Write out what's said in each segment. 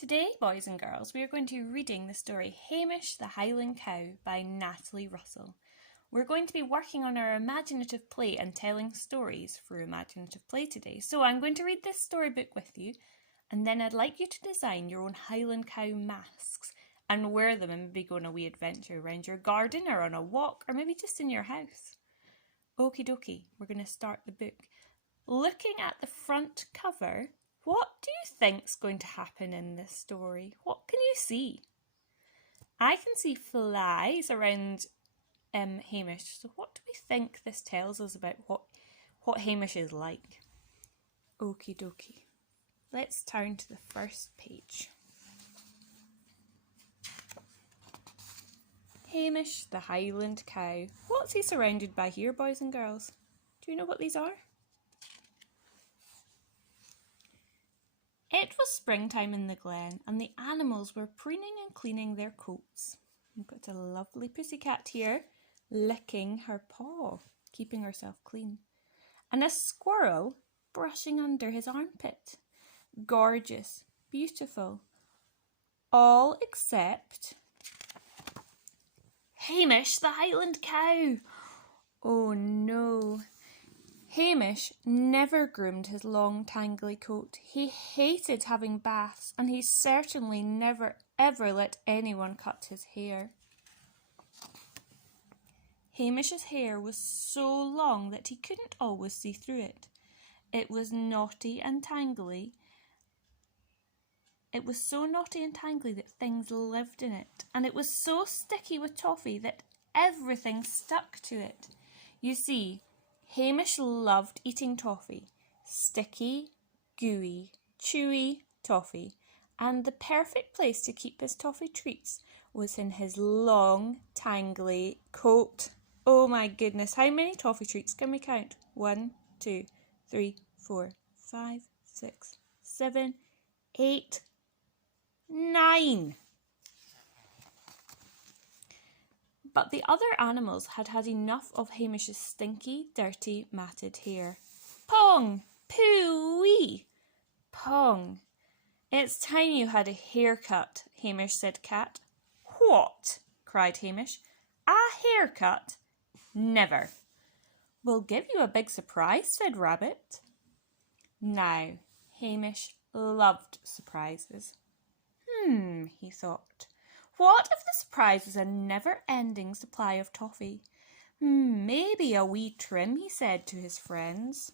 Today, boys and girls, we are going to be reading the story Hamish the Highland Cow by Natalie Russell. We're going to be working on our imaginative play and telling stories through imaginative play today. So I'm going to read this storybook with you, and then I'd like you to design your own Highland Cow masks and wear them and maybe go on a wee adventure around your garden or on a walk or maybe just in your house. Okie dokie, we're going to start the book. Looking at the front cover, what do you think's going to happen in this story? What can you see? I can see flies around Hamish. So what do we think this tells us about what Hamish is like? Okie dokie. Let's turn to the first page. Hamish the Highland Cow. What's he surrounded by here, boys and girls? Do you know what these are? It was springtime in the glen, and the animals were preening and cleaning their coats. We've got a lovely pussycat here, licking her paw, keeping herself clean, and a squirrel brushing under his armpit. Gorgeous, beautiful, all except Hamish the Highland Cow. Oh no. Hamish never groomed his long tangly coat. He hated having baths, and he certainly never ever let anyone cut his hair. Hamish's hair was so long that he couldn't always see through it. It was naughty and tangly. It was so naughty and tangly that things lived in it, and it was so sticky with toffee that everything stuck to it. You see, Hamish loved eating toffee, sticky, gooey, chewy toffee, and the perfect place to keep his toffee treats was in his long, tangly coat. Oh my goodness, how many toffee treats can we count? 1, 2, 3, 4, 5, 6, 7, 8, 9. But the other animals had had enough of Hamish's stinky, dirty, matted hair. Pong! Pooh-wee! Pong! It's time you had a haircut, Hamish said Cat. What? Cried Hamish. A haircut? Never. We'll give you a big surprise, said Rabbit. Now, Hamish loved surprises. He thought. What if the surprise was a never-ending supply of toffee? Maybe a wee trim, he said to his friends.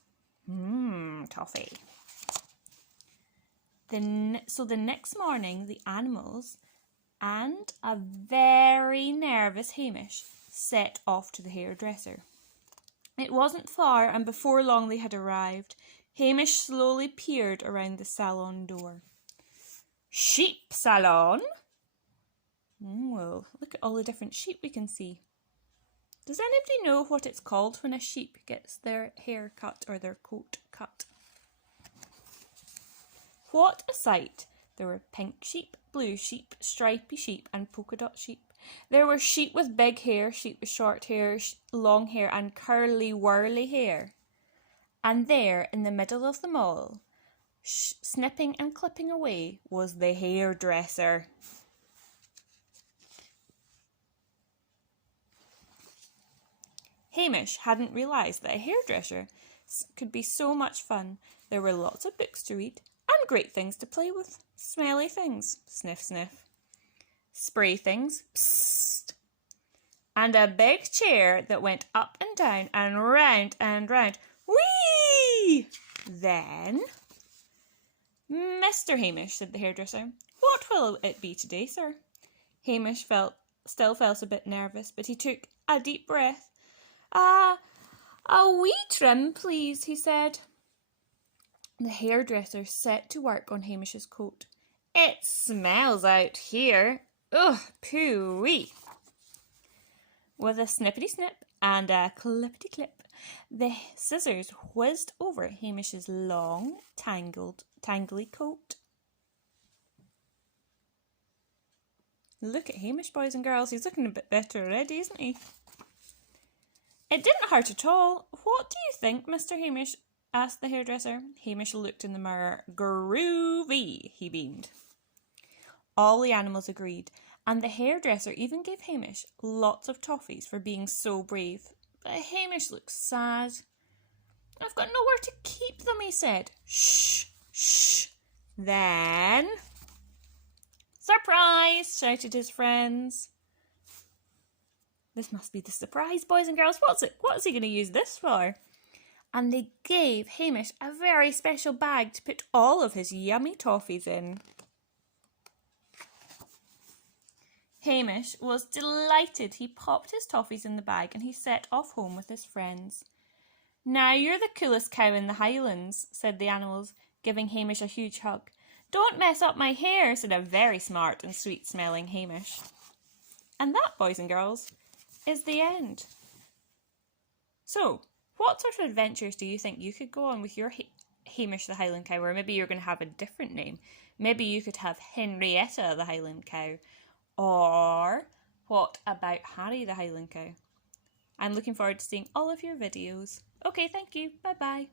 Toffee. So the next morning, the animals and a very nervous Hamish set off to the hairdresser. It wasn't far, and before long they had arrived. Hamish slowly peered around the salon door. Sheep salon? Well, look at all the different sheep we can see. Does anybody know what it's called when a sheep gets their hair cut or their coat cut? What a sight! There were pink sheep, blue sheep, stripy sheep and polka dot sheep. There were sheep with big hair, sheep with short hair, long hair and curly whirly hair. And there, in the middle of them all, snipping and clipping away, was the hairdresser. Hamish hadn't realised that a hairdresser could be so much fun. There were lots of books to read and great things to play with. Smelly things, sniff sniff. Spray things, psst. And a big chair that went up and down and round and round. Whee! Then, Mr. Hamish, said the hairdresser, what will it be today, sir? Hamish still felt a bit nervous, but he took a deep breath. A wee trim, please, he said. The hairdresser set to work on Hamish's coat. It smells out here. Ugh, pooh-wee. With a snippety-snip and a clippity-clip, the scissors whizzed over Hamish's long, tangly coat. Look at Hamish, boys and girls. He's looking a bit better already, isn't he? It didn't hurt at all. What do you think, Mr. Hamish? asked the hairdresser. Hamish looked in the mirror. Groovy, he beamed. All the animals agreed, and the hairdresser even gave Hamish lots of toffees for being so brave. But Hamish looked sad. "I've got nowhere to keep them," he said. "Shh, shh." Then, "Surprise!" shouted his friends. "This must be the surprise, boys and girls. What is he going to use this for?" And they gave Hamish a very special bag to put all of his yummy toffees in. Hamish was delighted. He popped his toffees in the bag and he set off home with his friends. "Now you're the coolest cow in the Highlands," said the animals, giving Hamish a huge hug. "Don't mess up my hair," said a very smart and sweet-smelling Hamish. And that, boys and girls, is the end. So, what sort of adventures do you think you could go on with your Hamish the Highland cow? Or maybe you're going to have a different name. Maybe you could have Henrietta the Highland cow. Or what about Harry the Highland cow? I'm looking forward to seeing all of your videos. Okay, thank you. Bye-bye.